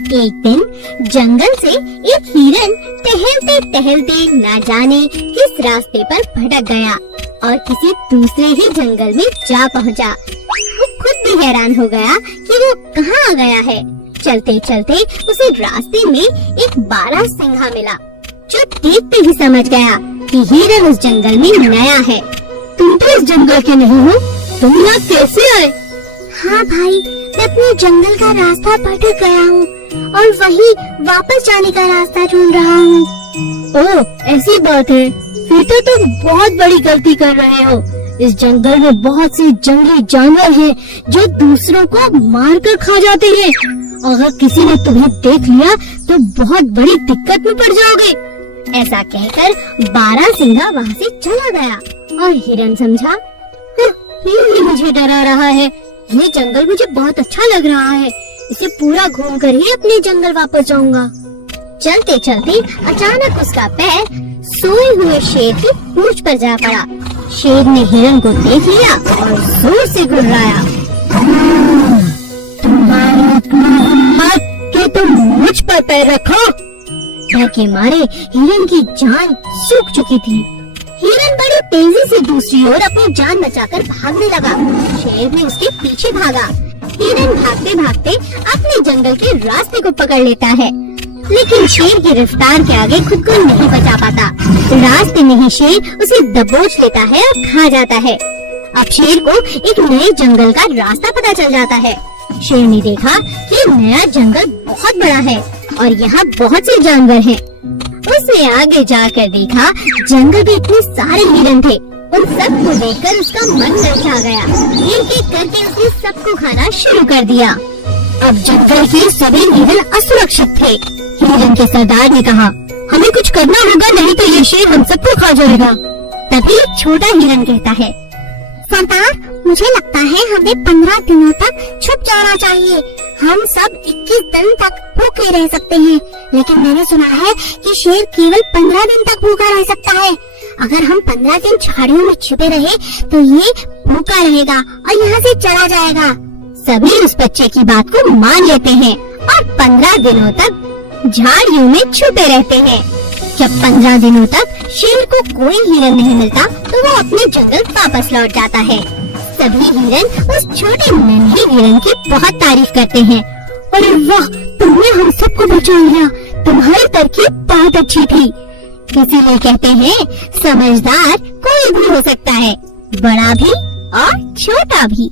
एक दिन जंगल से एक हिरन टहलते टहलते ना जाने किस रास्ते पर भटक गया और किसी दूसरे ही जंगल में जा पहुंचा। वो खुद भी हैरान हो गया कि वो कहाँ आ गया है। चलते चलते उसे रास्ते में एक बारहसिंघा मिला, जो देखते ही समझ गया कि हिरन उस जंगल में नया है। तुम तो इस जंगल के नहीं हो, तुम यहाँ कैसे आए? हाँ भाई, मैं अपने जंगल का रास्ता भटक गया हूँ और वही वापस जाने का रास्ता ढूंढ रहा हूँ। ओह, ऐसी बात है, फिर तो तुम बहुत बड़ी गलती कर रहे हो। इस जंगल में बहुत से जंगली जानवर हैं जो दूसरों को मार कर खा जाते हैं। अगर किसी ने तुम्हें देख लिया तो बहुत बड़ी दिक्कत में पड़ जाओगे। ऐसा कहकर बारहसिंघा वहाँ से चला गया और हिरन समझा, ये मुझे डरा रहा है। ये जंगल मुझे बहुत अच्छा लग रहा है, इसे पूरा घूम कर ही अपने जंगल वापस जाऊंगा। चलते चलते अचानक उसका पैर सोए हुए शेर की पूंछ पर जा पड़ा। शेर ने हिरन को देख लिया और जोर से गुर्राया। तुम्हारी हिम्मत कि तुम मुझ पर पैर रखो। डर के मारे हिरन की जान सूख चुकी थी। हिरन बड़ी तेजी से दूसरी ओर अपनी जान बचाकर भागने लगा। शेर भी उसके पीछे भागा। हिरन भागते भागते अपने जंगल के रास्ते को पकड़ लेता है, लेकिन शेर की रफ्तार के आगे खुद को नहीं बचा पाता। रास्ते में ही शेर उसे दबोच लेता है और खा जाता है। अब शेर को एक नए जंगल का रास्ता पता चल जाता है। शेर ने देखा कि नया जंगल बहुत बड़ा है और यहाँ बहुत से जानवर हैं। उसने आगे जाकर देखा जंगल में इतने सारे हिरन थे। उन सबको देखकर उसका मन ललचा गया। एक एक करके उसने सबको खाना शुरू कर दिया। अब जंगल के सभी हिरन असुरक्षित थे। हिरन के सरदार ने कहा, हमें कुछ करना होगा, नहीं तो ये शेर हम सबको खा जाएगा। तभी एक छोटा हिरन कहता है, सरदार, मुझे लगता है हमें 15 दिनों तक छुप जाना चाहिए। हम सब 21 दिन तक भूखे रह सकते हैं, लेकिन मैंने सुना है कि शेर केवल 15 दिन तक भूखा रह सकता है। अगर हम 15 दिन झाड़ियों में छुपे रहे तो ये भूखा रहेगा और यहाँ से चला जाएगा। सभी उस बच्चे की बात को मान लेते हैं और 15 दिनों तक झाड़ियों में छुपे रहते हैं। जब 15 दिनों तक शेर को कोई हिरन नहीं मिलता तो वो अपने जंगल वापस लौट जाता है। सभी हिरन उस छोटे नन्हे हिरन की बहुत तारीफ करते हैं। अरे वाह, तुमने हम सबको बचा लिया, तुम्हारी तरकीब बहुत अच्छी थी। इसीलिए कहते हैं समझदार कोई भी हो सकता है, बड़ा भी और छोटा भी।